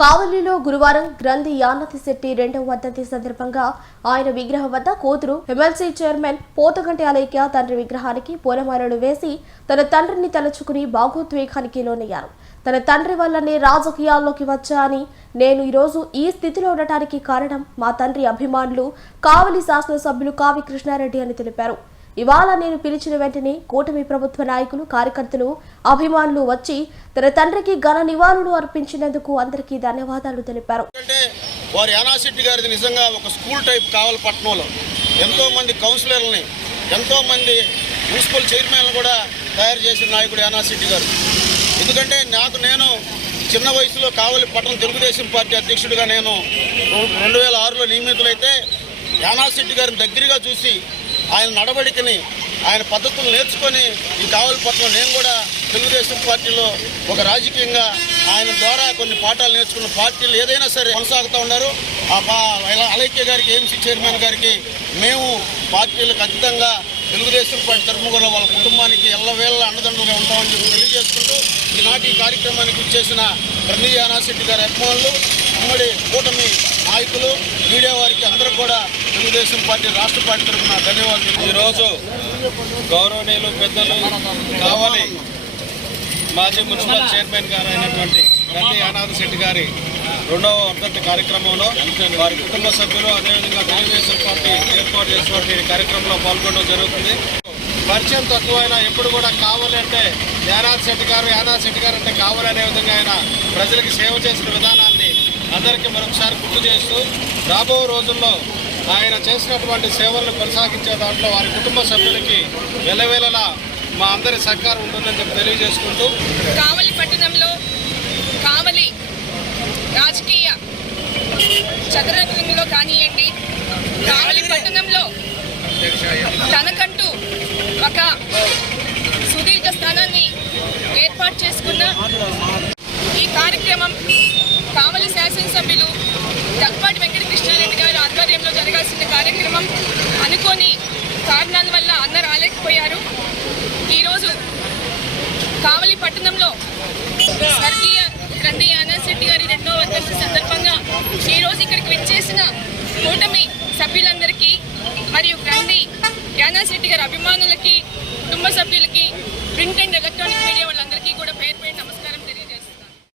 కావలిలో గురువారం గ్రంథి యానతి శెట్టి రెండవ వర్ధంతి సందర్భంగా ఆయన విగ్రహం వద్ద కూతురు ఎమ్మెల్సీ చైర్మన్ పోతగంటి అలైక్య తండ్రి విగ్రహానికి పూలమాలలు వేసి తన తండ్రిని తలుచుకుని భావోద్వేగానికి లోనయ్యారు. తన తండ్రి వల్లనే రాజకీయాల్లోకి వచ్చానని, నేను ఈరోజు ఈ స్థితిలో ఉండటానికి కారణం మా తండ్రి అభిమానులు కావలి శాసనసభ్యులు కావి కృష్ణారెడ్డి అని తెలిపారు. ఇవాళ నేను పిలిచిన వెంటనే కూటమి ప్రభుత్వ నాయకులు, కార్యకర్తలు, అభిమానులు వచ్చి తన తండ్రికి ఘన నివాళులు అర్పించినందుకు అందరికీ ధన్యవాదాలు తెలిపారు. వారి యానాశెట్టి గారిది నిజంగా ఒక స్కూల్ టైప్ కావాలి. పట్టణంలో ఎంతో మంది కౌన్సిలర్లని, ఎంతో మంది మున్సిపల్ చైర్మన్లు కూడా తయారు చేసిన నాయకుడు యానాశెట్టి గారు. ఎందుకంటే నేను చిన్న వయసులో కావలి పట్టణ తెలుగుదేశం పార్టీ అధ్యక్షుడిగా నేను 2006లో నియమితులైతే యానాశెట్టి గారిని దగ్గరగా చూసి ఆయన నడవడికని, ఆయన పద్ధతులు నేర్చుకొని ఈ కావలి పట్టణంలో నేను కూడా తెలుగుదేశం పార్టీలో ఒక రాజకీయంగా ఆయన ద్వారా కొన్ని పాఠాలు నేర్చుకున్న పార్టీలు ఏదైనా సరే కొనసాగుతూ ఉన్నారు. అలైక్య గారికి, ఏఎంసీ చైర్మన్ గారికి మేము పార్టీలకు అతీతంగా తెలుగుదేశం పార్టీ తరఫున కూడా వాళ్ళ కుటుంబానికి ఎల్లవేళ అండదండలుగా ఉంటామని చెప్పి తెలియజేసుకుంటూ ఈనాటి ఈ కార్యక్రమానికి ఇచ్చేసిన గ్రంథి యానాశెట్టి గారి అభిమానులు, ఉమ్మడి కూటమి నాయకులు, మీడియా వారికి అందరూ కూడా తెలుగుదేశం పార్టీ రాష్ట్ర పార్టీ తరఫున ధన్యవాదాలు. ఈరోజు గౌరవనీయులు పెద్దలు కావలి మాజీ మున్సిపల్ చైర్మన్ గారు అయినటువంటి గ్రంథి యానాశెట్టి గారి రెండవ వర్ధంతి కార్యక్రమంలో వారి కుటుంబ సభ్యులు, అదేవిధంగా తెలుగుదేశం పార్టీ ఏర్పాటు చేసినటువంటి కార్యక్రమంలో పాల్గొనడం జరుగుతుంది. పరిచయం తక్కువైనా ఎప్పుడు కూడా కావాలి అంటే యానాశెట్టి గారు అంటే కావాలి అనే విధంగా ఆయన ప్రజలకు సేవ చేసిన విధానాన్ని అందరికీ మరొకసారి గుర్తు చేస్తూ రాబో రోజుల్లో ఆయన చేసినటువంటి సేవలను కొనసాగించే దాంట్లో వారి కుటుంబ సభ్యులకి వెల్లవేళలా మా అందరి సహకారం ఉంటుందని చెప్పి తెలియజేసుకుంటూ కావలి పట్టణంలో కావలి రాజకీయ చదరంగంలో కానివ్వండి, కావలి పట్టణంలో తనకంటూ ఒక సుదీర్ఘ స్థానాన్ని ఏర్పాటు చేసుకున్న ఈ కార్యక్రమం కావలి శాసనసభ్యులు దగ్గుబాటి వెంకట కృష్ణారెడ్డి గారి ఆధ్వర్యంలో జరగాల్సిన కార్యక్రమం అనుకోని కారణాల వల్ల అన్న రాలేకపోయారు. ఈరోజు కావలి పట్టణంలో స్వర్గీయ గ్రంథి యానాశెట్టి గారి రెండవ వర్ధంతి సందర్భంగా ఈరోజు ఇక్కడికి విచ్చేసిన కూటమి